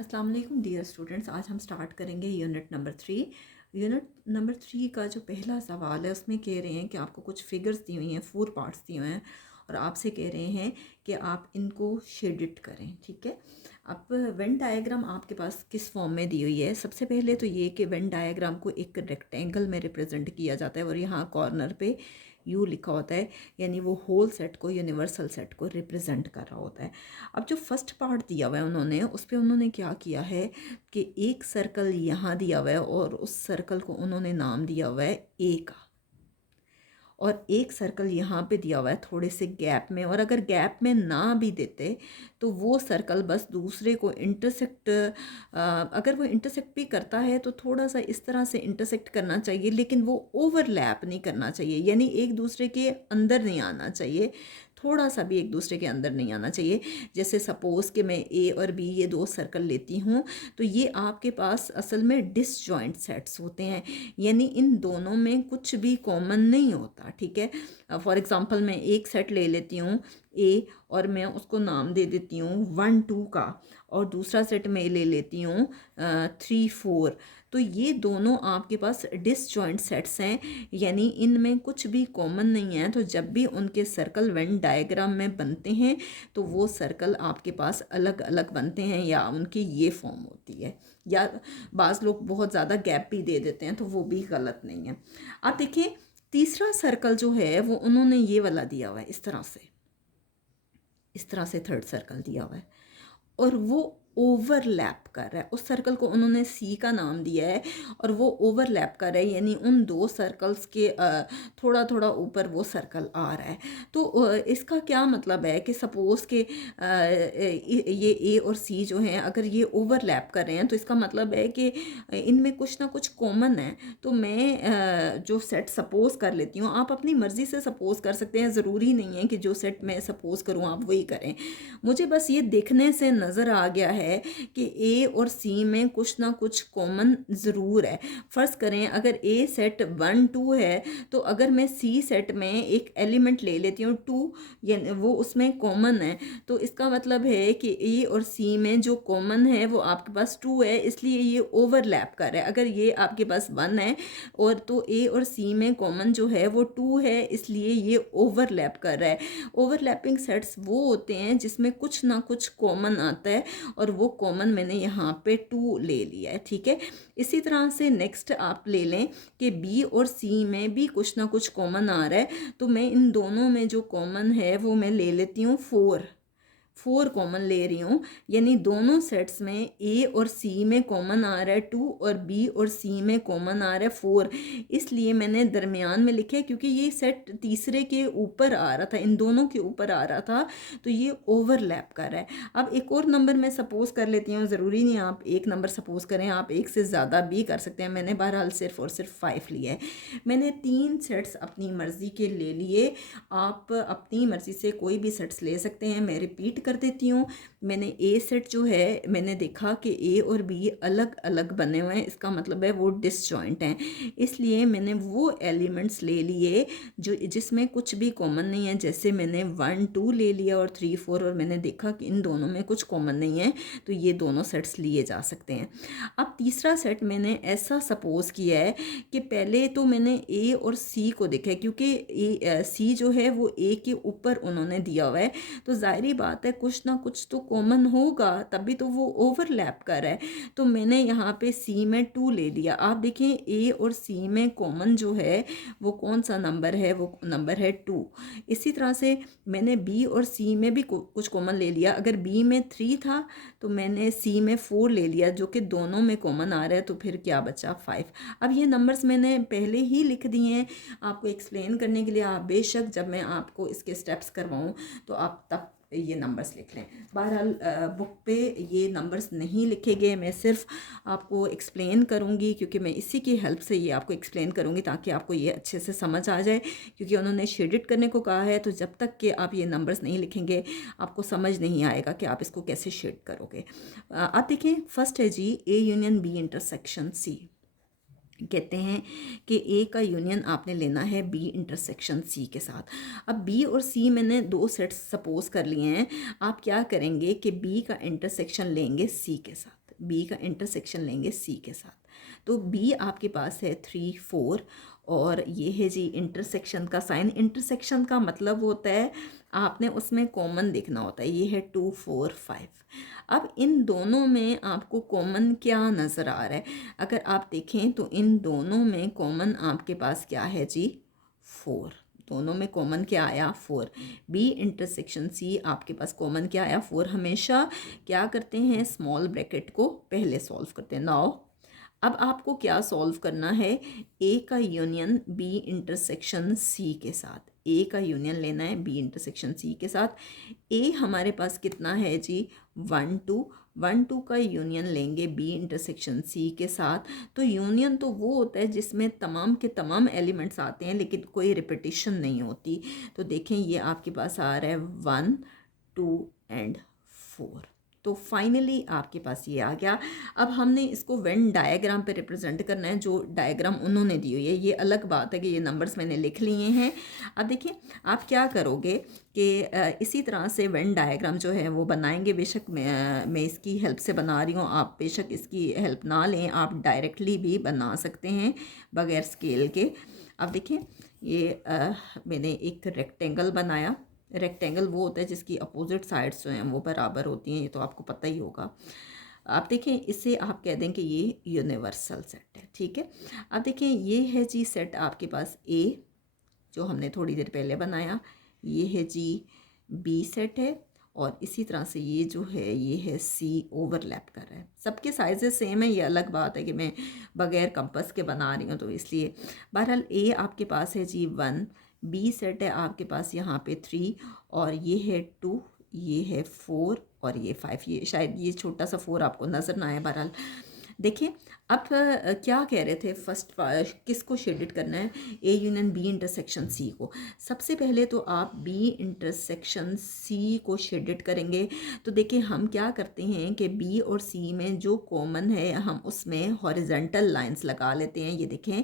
अस्सलाम वालेकुम dear students. आज हम स्टार्ट करेंगे यूनिट नंबर 3। यूनिट नंबर 3 का जो पहला सवाल है उसमें कह रहे हैं कि आपको कुछ फिगर्स दी हुई हैं, 4 पार्ट्स दिए हुए हैं और आपसे कह रहे हैं कि आप इनको शेडिट करें। ठीक है, अब वेन डायग्राम आपके पास किस फॉर्म में दी हुई है। सबसे पहले तो ये कि वेन डायग्राम को एक रेक्टेंगल में रिप्रेजेंट किया जाता है और यहाँ कॉर्नर पे यू लिखा होता है, यानी वो होल सेट को, यूनिवर्सल सेट को रिप्रेजेंट कर रहा होता है। अब जो फर्स्ट पार्ट दिया हुआ है उन्होंने, उस पर उन्होंने क्या किया है कि एक सर्कल यहाँ दिया हुआ है और उस सर्कल को उन्होंने नाम दिया हुआ है ए का, और एक सर्कल यहाँ पे दिया हुआ है थोड़े से गैप में, और अगर गैप में ना भी देते तो वो सर्कल बस दूसरे को इंटरसेक्ट, अगर वो इंटरसेक्ट भी करता है तो थोड़ा सा इस तरह से इंटरसेक्ट करना चाहिए, लेकिन वो ओवरलैप नहीं करना चाहिए, यानी एक दूसरे के अंदर नहीं आना चाहिए, थोड़ा सा भी एक दूसरे के अंदर नहीं आना चाहिए। जैसे सपोज़ कि मैं ए और बी ये दो सर्कल लेती हूँ, तो ये आपके पास असल में डिसजॉइंट सेट्स होते हैं, यानी इन दोनों में कुछ भी कॉमन नहीं होता। ठीक है, फॉर एग्ज़ाम्पल मैं एक सेट ले लेती हूँ ए और मैं उसको नाम दे देती हूँ 1 2 का, और दूसरा सेट मैं ले लेती हूँ 3 4। तो ये दोनों आपके पास डिसजॉइंट सेट्स हैं, यानी इनमें कुछ भी कॉमन नहीं है। तो जब भी उनके सर्कल वेन डायग्राम में बनते हैं तो वो सर्कल आपके पास अलग अलग बनते हैं, या उनकी ये फॉर्म होती है, या बाज़ लोग बहुत ज़्यादा गैप भी दे देते हैं, तो वो भी गलत नहीं है। आप देखिए तीसरा सर्कल जो है वो उन्होंने ये वाला दिया हुआ है, इस तरह से, इस तरह से थर्ड सर्कल दिया हुआ है और वो ओवरलैप कर रहा है। उस सर्कल को उन्होंने सी का नाम दिया है और वो ओवरलैप कर रहा है, यानी उन दो सर्कल्स के थोड़ा थोड़ा ऊपर वो सर्कल आ रहा है। तो इसका क्या मतलब है कि सपोज़ कि ये ए और सी जो हैं अगर ये ओवरलैप कर रहे हैं तो इसका मतलब है कि इनमें कुछ ना कुछ कॉमन है। तो मैं जो सेट सपोज़ कर लेती हूँ, आप अपनी मर्ज़ी से सपोज़ कर सकते हैं, ज़रूरी नहीं है कि जो सेट मैं सपोज़ करूँ आप वही करें। मुझे बस ये देखने से नज़र आ गया है कि ए और सी में कुछ ना कुछ कॉमन ज़रूर है। फ़र्ज़ करें अगर ए सेट 1 2 है, तो अगर मैं सी सेट में एक एलिमेंट ले लेती हूँ 2, यानी वो उसमें कॉमन है, तो इसका मतलब है कि ए और सी में जो कॉमन है वो आपके पास 2 है, इसलिए ये ओवरलैप कर रहा है। अगर ये आपके पास 1 है और तो ए और सी में कॉमन जो है वो 2 है, इसलिए ये ओवरलैप कर रहा है। ओवरलैपिंग सेट्स वो होते हैं जिसमें कुछ ना कुछ कॉमन आता है, और वो कॉमन मैंने यहाँ पे 2 ले लिया है। ठीक है, इसी तरह से नेक्स्ट आप ले लें कि बी और सी में भी कुछ ना कुछ कॉमन आ रहा है, तो मैं इन दोनों में जो कॉमन है वो मैं ले लेती हूँ 4 कॉमन ले रही हूँ, यानी दोनों सेट्स में ए और सी में कॉमन आ रहा है 2 और बी और सी में कॉमन आ रहा है 4, इसलिए मैंने दरमियान में लिखा है क्योंकि ये सेट तीसरे के ऊपर आ रहा था, इन दोनों के ऊपर आ रहा था, तो ये ओवरलैप कर रहा है। अब एक और नंबर मैं सपोज़ कर लेती हूँ, ज़रूरी नहीं आप एक नंबर सपोज़ करें, आप एक से ज़्यादा भी कर सकते हैं। मैंने बहरहाल सिर्फ और सिर्फ 5 लिया है। मैंने 3 सेट्स अपनी मर्ज़ी के ले लिए, आप अपनी मर्ज़ी से कोई भी सेट्स ले सकते हैं। मैं रिपीट कर देती हूँ, मैंने ए सेट जो है मैंने देखा कि ए और बी अलग अलग बने हुए हैं, इसका मतलब है वो डिसजॉइंट हैं, इसलिए मैंने वो एलिमेंट्स ले लिए जो जिसमें कुछ भी कॉमन नहीं है। जैसे मैंने 1 2 ले लिया और 3 4, और मैंने देखा कि इन दोनों में कुछ कॉमन नहीं है, तो ये दोनों सेट्स लिए जा सकते हैं। अब तीसरा सेट मैंने ऐसा सपोज़ किया है कि पहले तो मैंने ए और सी को देखा है, क्योंकि सी जो है वो ए के ऊपर उन्होंने दिया हुआ है, तो ज़ाहिरी बात है कुछ ना कुछ तो कॉमन होगा, तभी तो वो ओवरलैप कर रहा है। तो मैंने यहाँ पे सी में 2 ले लिया। आप देखें ए और सी में कॉमन जो है वो कौन सा नंबर है, वो नंबर है 2। इसी तरह से मैंने बी और सी में भी कुछ कॉमन ले लिया। अगर बी में 3 था तो मैंने सी में 4 ले लिया, जो कि दोनों में कॉमन आ रहा है, तो फिर क्या बचा 5। अब ये नंबर्स मैंने पहले ही लिख दिए हैं आपको एक्सप्लेन करने के लिए। आप बेशक जब मैं आपको इसके स्टेप्स करवाऊँ तो आप तब ये नंबर्स लिख लें। बहरहाल बुक पे ये नंबर्स नहीं लिखे गए, मैं सिर्फ आपको एक्सप्लेन करूँगी, क्योंकि मैं इसी की हेल्प से ये आपको एक्सप्लेन करूँगी ताकि आपको ये अच्छे से समझ आ जाए, क्योंकि उन्होंने शेडिट करने को कहा है, तो जब तक कि आप ये नंबर्स नहीं लिखेंगे आपको समझ नहीं आएगा कि आप इसको कैसे शेड करोगे। आप देखें फर्स्ट है जी, A union B intersection C. कहते हैं कि ए का यूनियन आपने लेना है बी इंटरसेक्शन सी के साथ। अब बी और सी मैंने दो सेट्स सपोज कर लिए हैं, आप क्या करेंगे कि बी का इंटरसेक्शन लेंगे सी के साथ। बी का इंटरसेक्शन लेंगे सी के साथ। तो बी आपके पास है 3 4 और ये है जी इंटरसेक्शन का साइन। इंटरसेक्शन का मतलब होता है आपने उसमें कॉमन देखना होता है। ये है 2 4 5। अब इन दोनों में आपको कॉमन क्या नज़र आ रहा है? अगर आप देखें तो इन दोनों में कॉमन आपके पास क्या है जी? 4। दोनों में कॉमन क्या आया? 4। बी इंटरसेक्शन सी आपके पास कॉमन क्या आया? 4। हमेशा क्या करते हैं, स्मॉल ब्रैकेट को पहले सॉल्व करते हैं। नाउ अब आपको क्या सॉल्व करना है? ए का यूनियन बी इंटरसेक्शन सी के साथ। ए का यूनियन लेना है बी इंटरसेक्शन सी के साथ। ए हमारे पास कितना है जी? 1 2। 1 2 का यूनियन लेंगे बी इंटरसेक्शन सी के साथ। तो यूनियन तो वो होता है जिसमें तमाम के तमाम एलिमेंट्स आते हैं लेकिन कोई रिपीटिशन नहीं होती। तो देखें ये आपके पास आ रहा है 1 2 एंड 4। तो फाइनली आपके पास ये आ गया। अब हमने इसको वेन डायग्राम पे रिप्रेजेंट करना है, जो डायग्राम उन्होंने दी हुई है। ये अलग बात है कि ये नंबर्स मैंने लिख लिए हैं। अब देखिए आप क्या करोगे कि इसी तरह से वेन डायग्राम जो है वो बनाएंगे। बेशक मैं इसकी हेल्प से बना रही हूँ, आप बेशक इसकी हेल्प ना लें, आप डायरेक्टली भी बना सकते हैं बगैर स्केल के। अब देखिए ये मैंने एक रेक्टेंगल बनाया। रेक्टेंगल वो होता है जिसकी अपोजिट साइड्स जो हैं वो बराबर होती हैं, ये तो आपको पता ही होगा। आप देखें इससे आप कह दें कि ये यूनिवर्सल सेट है, ठीक है। अब देखें ये है जी सेट आपके पास ए, जो हमने थोड़ी देर पहले बनाया। ये है जी बी सेट है और इसी तरह से ये जो है ये है सी ओवरलैप कर रहा है। सबके साइजेस सेम है, ये अलग बात है कि मैं बगैर कंपास के बना रही हूँ तो इसलिए। बहरहाल ए आपके पास है जी 1, बी सेट है आपके पास यहाँ पे 3 और ये है 2, ये है 4 और ये 5। ये शायद ये छोटा सा 4 आपको नज़र ना आए। बहरहाल देखिए अब क्या कह रहे थे, फर्स्ट किसको शेडेड करना है? A union B intersection C को। सबसे पहले तो आप बी इंटरसेक्शन सी को शेडेड करेंगे। तो देखिए हम क्या करते हैं कि बी और सी में जो कॉमन है हम उसमें हॉरिजेंटल लाइंस लगा लेते हैं। ये देखें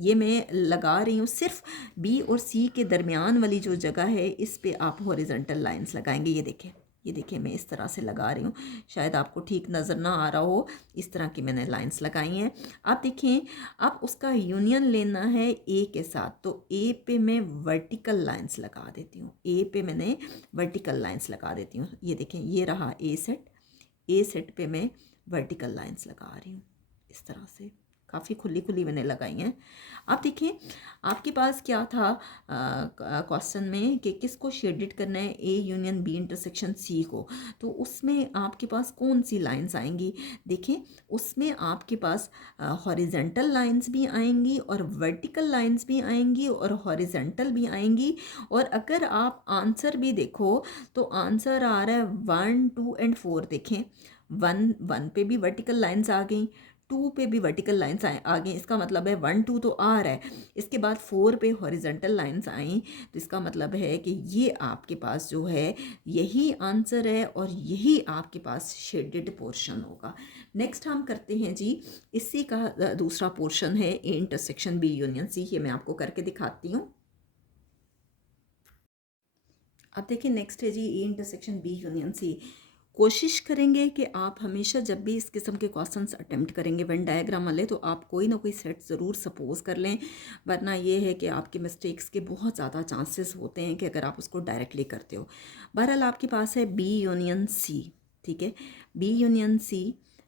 ये मैं लगा रही हूँ, सिर्फ बी और सी के दरमियान वाली जो जगह है इस पे आप हॉरिजेंटल लाइंस लगाएंगे। ये देखें, ये देखिए मैं इस तरह से लगा रही हूँ, शायद आपको ठीक नज़र ना आ रहा हो, इस तरह की मैंने लाइंस लगाई हैं। आप देखें आप उसका यूनियन लेना है ए के साथ, तो ए पे मैं वर्टिकल लाइंस लगा देती हूँ। ए पे मैंने वर्टिकल लाइंस लगा देती हूँ। ये देखें ये रहा ए सेट, ए सेट पे मैं वर्टिकल लाइंस लगा रही हूँ इस तरह से, काफ़ी खुली खुली मैंने लगाई हैं। आप देखिए आपके पास क्या था क्वेश्चन में कि किसको शेडेड करना है? A union B intersection C को। तो उसमें आपके पास कौन सी लाइंस आएंगी? देखें उसमें आपके पास हॉरिजेंटल लाइंस भी आएंगी और वर्टिकल लाइंस भी आएंगी और हॉरिजेंटल भी आएंगी। और अगर आप आंसर भी देखो तो आंसर आ रहा है 1 2 एंड 4। देखें 1 पे भी वर्टिकल लाइंस आ गई, 2 पे भी वर्टिकल लाइंस आ गई, इसका मतलब है 1 2 तो आ रहा है। इसके बाद 4 पे हॉरिजेंटल लाइंस आई, तो इसका मतलब है कि ये आपके पास जो है यही आंसर है और यही आपके पास शेडेड पोर्शन होगा। नेक्स्ट हम करते हैं जी इसी का दूसरा पोर्शन है A intersection B union C. ये मैं आपको करके दिखाती हूँ। अब देखिए नेक्स्ट है जी A intersection B union C. कोशिश करेंगे कि आप हमेशा जब भी इस किस्म के क्वेश्चंस अटेम्प्ट करेंगे वेन डायग्राम वाले, तो आप कोई ना कोई सेट ज़रूर सपोज कर लें, वरना ये है कि आपके मिस्टेक्स के बहुत ज़्यादा चांसेस होते हैं कि अगर आप उसको डायरेक्टली करते हो। बहरहाल आपके पास है बी यूनियन सी, ठीक है। बी यूनियन सी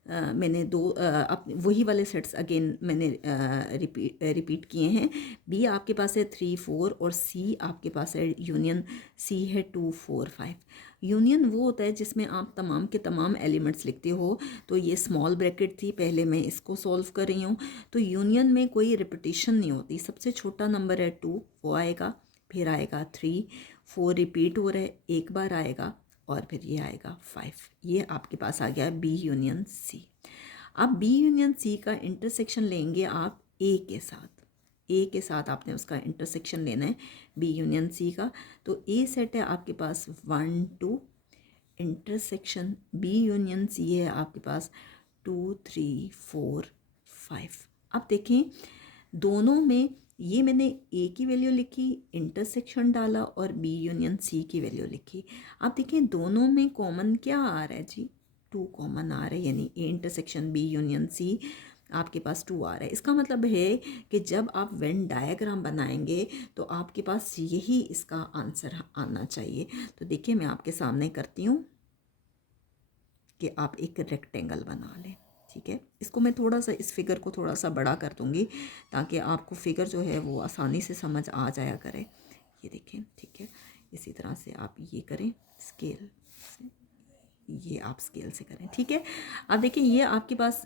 मैंने वही वाले सेट्स अगेन मैंने रिपीट किए हैं। बी आपके पास है 3 4 और सी आपके पास है यूनियन सी है 2 4 5। यूनियन वो होता है जिसमें आप तमाम के तमाम एलिमेंट्स लिखते हो। तो ये स्मॉल ब्रैकेट थी, पहले मैं इसको सॉल्व कर रही हूँ। तो यूनियन में कोई रिपीटिशन नहीं होती। सबसे छोटा नंबर है 2, वो आएगा, फिर आएगा 3, 4 रिपीट हो रहा है, एक बार आएगा और फिर ये आएगा 5। ये आपके पास आ गया बी यूनियन सी। अब बी यूनियन सी का इंटरसेक्शन लेंगे आप ए के साथ। ए के साथ आपने उसका इंटरसेक्शन लेना है बी यूनियन सी का। तो ए सेट है आपके पास 1 2, इंटरसेक्शन बी यूनियन सी है आपके पास 2 3 4 5। अब देखें दोनों में ये मैंने ए की वैल्यू लिखी, इंटरसेक्शन डाला और बी यूनियन सी की वैल्यू लिखी। आप देखें दोनों में कॉमन क्या आ रहा है जी? 2 कॉमन आ रहा है, यानी A intersection B union C आपके पास 2 आ रहा है। इसका मतलब है कि जब आप वेन डायग्राम बनाएंगे तो आपके पास यही इसका आंसर आना चाहिए। तो देखिए मैं आपके सामने करती हूँ कि आप एक रेक्टेंगल बना लें, ठीक है। इसको मैं थोड़ा सा इस फिगर को थोड़ा सा बड़ा कर दूँगी ताकि आपको फिगर जो है वो आसानी से समझ आ जाया करे। ये देखें, ठीक है। इसी तरह से आप ये करें स्केल से, ये आप स्केल से करें, ठीक है। अब देखिए ये आपके पास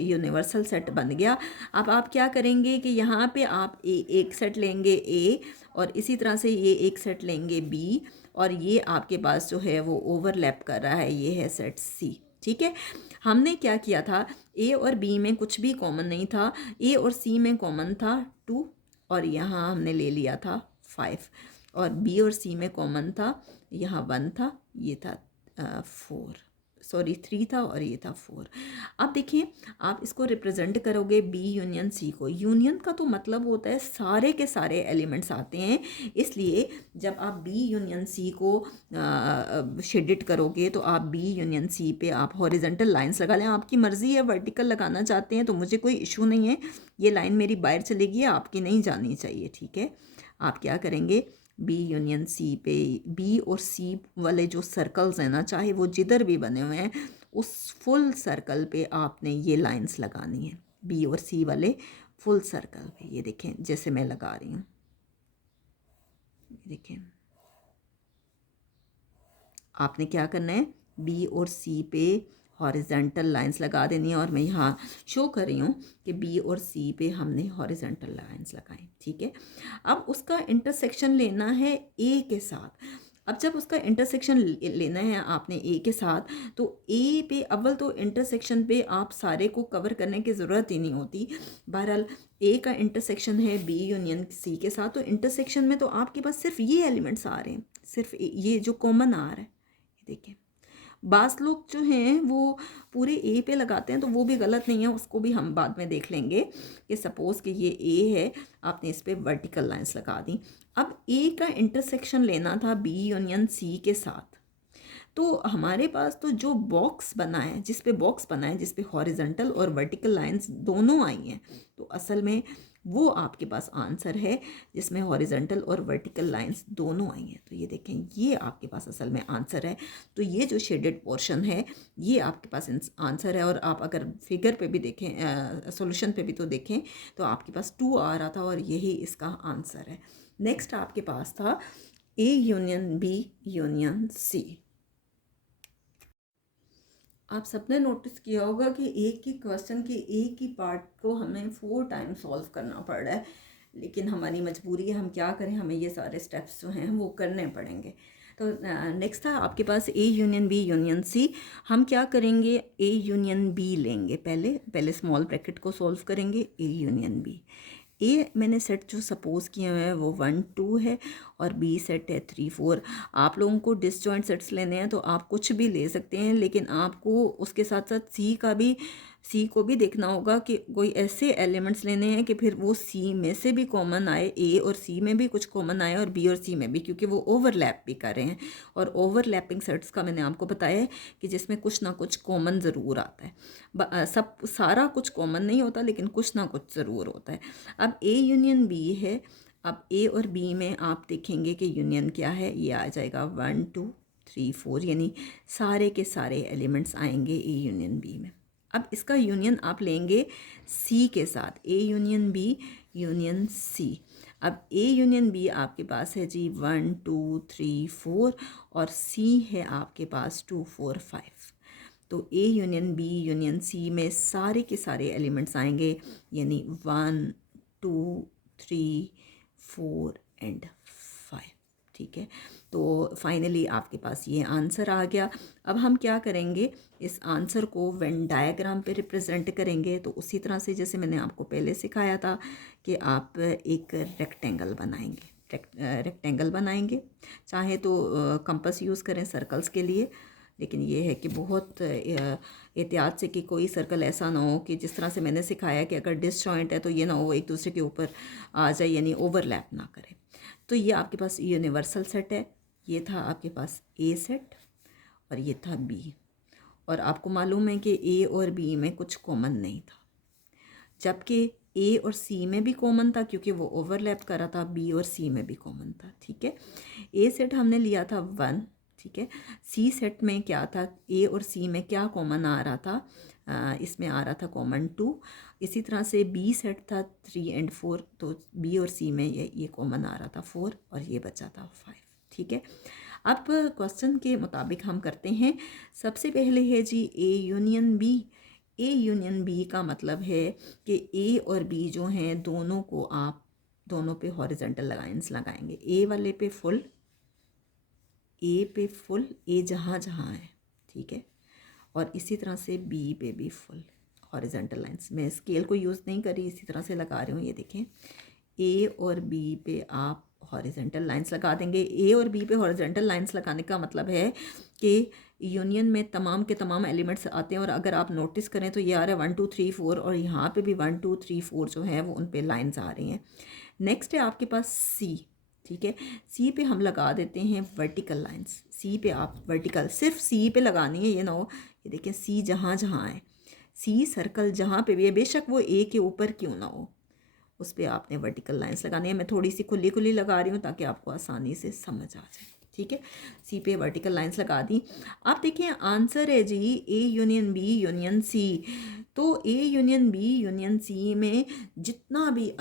यूनिवर्सल सेट बन गया। अब आप क्या करेंगे कि यहाँ पे आप एक सेट लेंगे ए, और इसी तरह से ये एक सेट लेंगे बी, और ये आपके पास जो है वो ओवरलैप कर रहा है, ये है सेट सी, ठीक है। हमने क्या किया था, ए और बी में कुछ भी कॉमन नहीं था, ए और सी में कॉमन था 2, और यहाँ हमने ले लिया था 5, और बी और सी में कॉमन था, यहाँ 1 था, ये था 4, सॉरी 3 था, और ये था 4। अब देखिए आप इसको रिप्रेजेंट करोगे बी यूनियन सी को। यूनियन का तो मतलब होता है सारे के सारे एलिमेंट्स आते हैं, इसलिए जब आप बी यूनियन सी को शेडेड करोगे तो आप बी यूनियन सी पे आप हॉरिजेंटल लाइंस लगा लें। आपकी मर्ज़ी है, वर्टिकल लगाना चाहते हैं तो मुझे कोई इशू नहीं है, ये लाइन मेरी बाहर चलेगी, आपकी नहीं जानी चाहिए, ठीक है। आप क्या करेंगे, बी यूनियन सी पे बी और सी वाले जो सर्कल्स हैं ना, चाहे वो जिधर भी बने हुए हैं, उस फुल सर्कल पे आपने ये लाइंस लगानी है, बी और सी वाले फुल सर्कल पे। ये देखें जैसे मैं लगा रही हूँ, देखें आपने क्या करना है, बी और सी पे हॉरिजेंटल लाइंस लगा देनी है, और मैं यहाँ शो कर रही हूँ कि बी और सी पे हमने हॉरिजेंटल लाइंस लगाई, ठीक है। अब उसका इंटरसेक्शन लेना है ए के साथ। अब जब उसका इंटरसेक्शन लेना है आपने ए के साथ, तो ए पे अव्वल तो इंटरसेक्शन पे आप सारे को कवर करने की ज़रूरत ही नहीं होती। बहरहाल ए का इंटरसेक्शन है बी यूनियन सी के साथ, तो इंटरसेक्शन में तो आपके पास सिर्फ ये एलिमेंट्स आ रहे हैं, सिर्फ ये जो कॉमन आ रहा है। देखिए बास लोग जो हैं वो पूरे ए पे लगाते हैं, तो वो भी गलत नहीं है, उसको भी हम बाद में देख लेंगे कि सपोज़ कि ये ए है, आपने इस पर वर्टिकल लाइंस लगा दी। अब ए का इंटरसेक्शन लेना था बी यूनियन सी के साथ, तो हमारे पास तो जो बॉक्स बना है, जिस पे बॉक्स बना है, जिस पे हॉरिजेंटल और वर्टिकल लाइंस दोनों आई हैं, तो असल में वो आपके पास आंसर है जिसमें हॉरिजेंटल और वर्टिकल लाइंस दोनों आई हैं। तो ये देखें, ये आपके पास असल में आंसर है। तो ये जो शेडेड पोर्शन है ये आपके पास आंसर है। और आप अगर फिगर पे भी देखें, सॉल्यूशन पे भी तो देखें, तो आपके पास 2 आ रहा था और यही इसका आंसर है। नेक्स्ट आपके पास था A union B union C. आप सबने नोटिस किया होगा कि एक ही क्वेश्चन के एक ही पार्ट को हमें 4 टाइम सॉल्व करना पड़ रहा है, लेकिन हमारी मजबूरी है, हम क्या करें, हमें ये सारे स्टेप्स जो हैं वो करने पड़ेंगे। तो नेक्स्ट था आपके पास A union B union C. हम क्या करेंगे, ए यूनियन बी लेंगे, पहले स्मॉल ब्रैकेट को सॉल्व करेंगे, ए यूनियन बी। ए मैंने सेट जो सपोज़ किए हुए हैं वो 1 2 है, और बी सेट है 3 4। आप लोगों को डिसजॉइंट सेट्स लेने हैं तो आप कुछ भी ले सकते हैं, लेकिन आपको उसके साथ साथ सी को भी देखना होगा कि कोई ऐसे एलिमेंट्स लेने हैं कि फिर वो सी में से भी कॉमन आए, ए और सी में भी कुछ कॉमन आए, और बी और सी में भी, क्योंकि वो ओवरलैप भी कर रहे हैं। और ओवरलैपिंग सेट्स का मैंने आपको बताया है कि जिसमें कुछ ना कुछ कॉमन ज़रूर आता है। सब सारा कुछ कॉमन नहीं होता, लेकिन कुछ ना कुछ ज़रूर होता है। अब ए यूनियन बी है। अब ए और बी में आप देखेंगे कि यूनियन क्या है, ये आ जाएगा 1 2 3 4, यानी सारे के सारे एलिमेंट्स आएंगे ए यूनियन बी में। अब इसका यूनियन आप लेंगे सी के साथ, A union B union C. अब ए यूनियन बी आपके पास है जी 1 2 3 4, और सी है आपके पास 2 4 5। तो A union B union C में सारे के सारे एलिमेंट्स आएंगे, यानी 1 2 3 4 एंड 5, ठीक है। तो फाइनली आपके पास ये आंसर आ गया। अब हम क्या करेंगे, इस आंसर को वेन डायग्राम पे रिप्रेजेंट करेंगे, तो उसी तरह से जैसे मैंने आपको पहले सिखाया था कि आप एक रेक्टेंगल बनाएंगे, रेक्टेंगल बनाएंगे। चाहे तो कंपास यूज़ करें सर्कल्स के लिए, लेकिन ये है कि बहुत एहतियात से कि कोई सर्कल ऐसा ना हो कि जिस तरह से मैंने सिखाया कि अगर डिसजॉइंट है तो ये ना हो एक दूसरे के ऊपर आ जाए, यानी ओवरलैप ना करे। तो ये आपके पास यूनिवर्सल सेट है, ये था आपके पास ए सेट, और ये था बी। और आपको मालूम है कि ए और बी में कुछ कॉमन नहीं था, जबकि ए और सी में भी कॉमन था क्योंकि वो ओवरलैप कर रहा था, बी और सी में भी कॉमन था। ठीक है, ए सेट हमने लिया था 1। ठीक है, सी सेट में क्या था, ए और सी में क्या कॉमन आ रहा था, इसमें आ रहा था कॉमन 2। इसी तरह से बी सेट था 3 और 4, तो बी और सी में ये कॉमन आ रहा था 4 और ये बचा था 5। ठीक है, अब क्वेश्चन के मुताबिक हम करते हैं। सबसे पहले है जी A union B. A union B का मतलब है कि ए और बी जो हैं दोनों को आप दोनों पे हॉरिजॉन्टल लाइंस लगाएंगे। ए वाले पे फुल, ए पे फुल, ए जहाँ जहाँ है। ठीक है, और इसी तरह से बी पे भी फुल हॉरिजॉन्टल लाइंस। मैं स्केल को यूज़ नहीं करी, इसी तरह से लगा रही हूँ। ये देखें, ए और बी पे आप हॉरिजॉन्टल लाइंस लगा देंगे। ए और बी पे हॉरिजॉन्टल लाइंस लगाने का मतलब है कि यूनियन में तमाम के तमाम एलिमेंट्स आते हैं, और अगर आप नोटिस करें तो ये आ रहा है 1 2 3 4, और यहाँ पे भी 1 2 3 4 जो है वो उन पे लाइंस आ रही हैं। नेक्स्ट है आपके पास सी। ठीक है, सी पे हम लगा देते हैं वर्टिकल लाइंस। सी पे आप वर्टिकल सिर्फ सी पे लगानी है, ये ना हो, ये देखिए सी जहाँ जहाँ है, सी सर्कल जहाँ पे भी है, बेशक वो ए के ऊपर क्यों ना हो, उस पर आपने वर्टिकल लाइंस लगानी है। मैं थोड़ी सी खुली खुली लगा रही हूँ ताकि आपको आसानी से समझ आ जाए। ठीक है, सी पे वर्टिकल लाइंस लगा दी। आप देखिए आंसर है जी A union B union C. तो A union B union C में जितना भी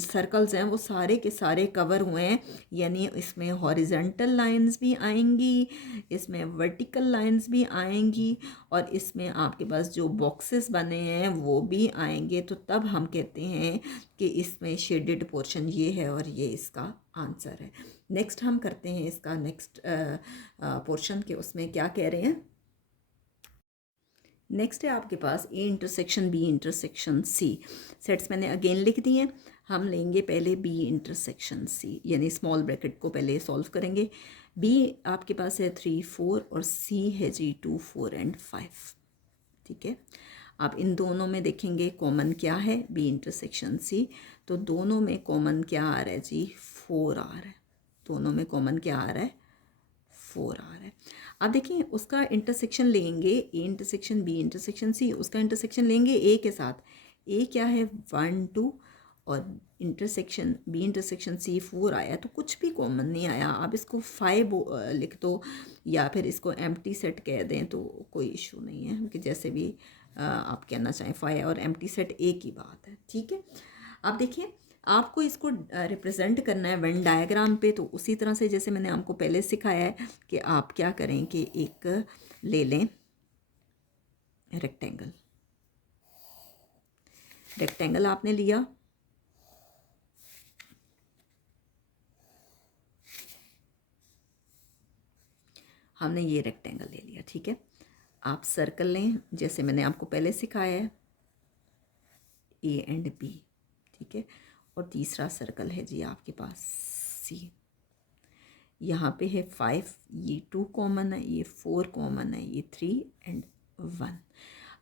सर्कल्स हैं वो सारे के सारे कवर हुए हैं, यानी इसमें हॉरिजॉन्टल लाइंस भी आएंगी, इसमें वर्टिकल लाइंस भी आएंगी, और इसमें आपके पास जो बॉक्सेस बने हैं वो भी आएंगे। तो तब हम कहते हैं कि इसमें शेडेड पोर्शन ये है और ये इसका आंसर है। नेक्स्ट हम करते हैं इसका नेक्स्ट पोर्शन के, उसमें क्या कह रहे हैं। नेक्स्ट है आपके पास A intersection B intersection C. Sets मैंने अगेन लिख दिए। हम लेंगे पहले बी इंटरसेक्शन सी, यानी स्मॉल ब्रैकेट को पहले सॉल्व करेंगे। बी आपके पास है 3 4 और सी है जी 2 4 और 5। ठीक है, आप इन दोनों में देखेंगे कॉमन क्या है, बी इंटरसेक्शन सी। तो दोनों में कॉमन क्या आ रहा है जी, 4 आ रहा है। दोनों में कॉमन क्या आ रहा है, 4 आ रहा है। अब देखिए उसका इंटरसेक्शन लेंगे, A intersection B intersection C, उसका इंटरसेक्शन लेंगे ए के साथ। ए क्या है 1 2, और इंटरसेक्शन बी इंटरसेक्शन सी 4 आया, तो कुछ भी कॉमन नहीं आया। आप इसको 5 लिख दो या फिर इसको एम्प्टी सेट कह दें तो कोई इशू नहीं है, कि जैसे भी आप कहना चाहें। 5 और एम्प्टी सेट एक ही बात है। ठीक है, अब देखिए आपको इसको रिप्रेजेंट करना है वेन डायग्राम पे, तो उसी तरह से जैसे मैंने आपको पहले सिखाया है कि आप क्या करें कि एक ले लें रेक्टेंगल। रेक्टेंगल आपने लिया, हमने ये रेक्टेंगल ले लिया। ठीक है, आप सर्कल लें जैसे मैंने आपको पहले सिखाया है, ए एंड बी। ठीक है, और तीसरा सर्कल है जी आपके पास सी। यहाँ पे है 5, ये 2 कॉमन है, ये 4 कॉमन है, ये 3 और 1।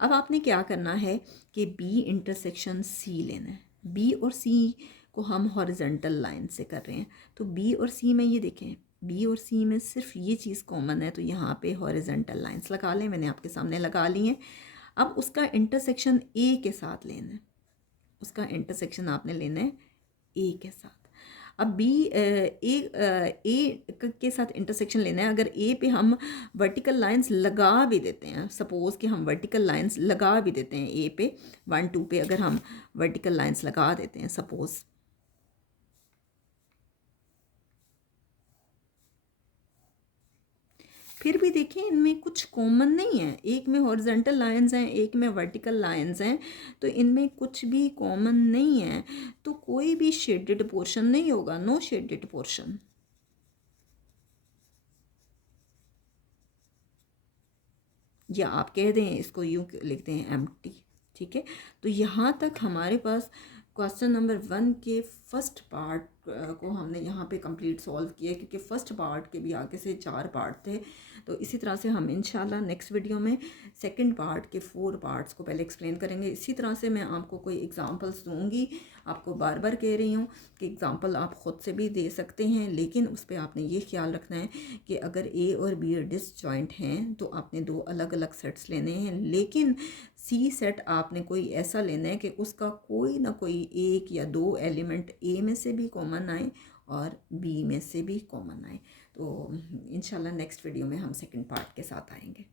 अब आपने क्या करना है कि बी इंटरसेक्शन सी लेना है। बी और सी को हम हॉरिजॉन्टल लाइन से कर रहे हैं, तो बी और सी में ये देखें, बी और सी में सिर्फ ये चीज़ कॉमन है, तो यहाँ पे हॉरिजॉन्टल लाइंस लगा लें। मैंने आपके सामने लगा ली हैं। अब उसका इंटरसेक्शन ए के साथ लेना है, उसका इंटरसेक्शन आपने लेना है ए के साथ। अब बी ए के साथ इंटरसेक्शन लेना है। अगर ए पे हम वर्टिकल लाइंस लगा भी देते हैं, सपोज़ कि हम वर्टिकल लाइंस लगा भी देते हैं ए पे 1 2 पे, अगर हम वर्टिकल लाइंस लगा देते हैं सपोज़, फिर भी देखिए इनमें कुछ कॉमन नहीं है। एक में हॉरिजॉन्टल लाइंस हैं, एक में वर्टिकल लाइंस हैं, तो इनमें कुछ भी कॉमन नहीं है, तो कोई भी शेडेड पोर्शन नहीं होगा, नो शेडेड पोर्शन। या आप कह दें इसको यूँ लिखते हैं एम्प्टी। ठीक है, तो यहाँ तक हमारे पास क्वेश्चन नंबर 1 के फर्स्ट पार्ट को हमने यहाँ पे कंप्लीट सॉल्व किया, क्योंकि फ़र्स्ट पार्ट के भी आगे से 4 पार्ट थे। तो इसी तरह से हम इंशाल्लाह नेक्स्ट वीडियो में सेकंड पार्ट के 4 पार्ट्स को पहले एक्सप्लेन करेंगे। इसी तरह से मैं आपको कोई एग्जांपल्स दूंगी, आपको बार बार कह रही हूँ कि एग्जांपल आप ख़ुद से भी दे सकते हैं, लेकिन उस पर आपने ये ख्याल रखना है कि अगर ए और बी डिसजॉइंट हैं तो आपने 2 अलग अलग सेट्स लेने हैं, लेकिन सी सेट आपने कोई ऐसा लेना है कि उसका कोई ना कोई 1 या 2 एलिमेंट ए में से भी कॉमन आए और बी में से भी कॉमन आए। तो इंशाल्लाह नेक्स्ट वीडियो में हम सेकंड पार्ट के साथ आएंगे।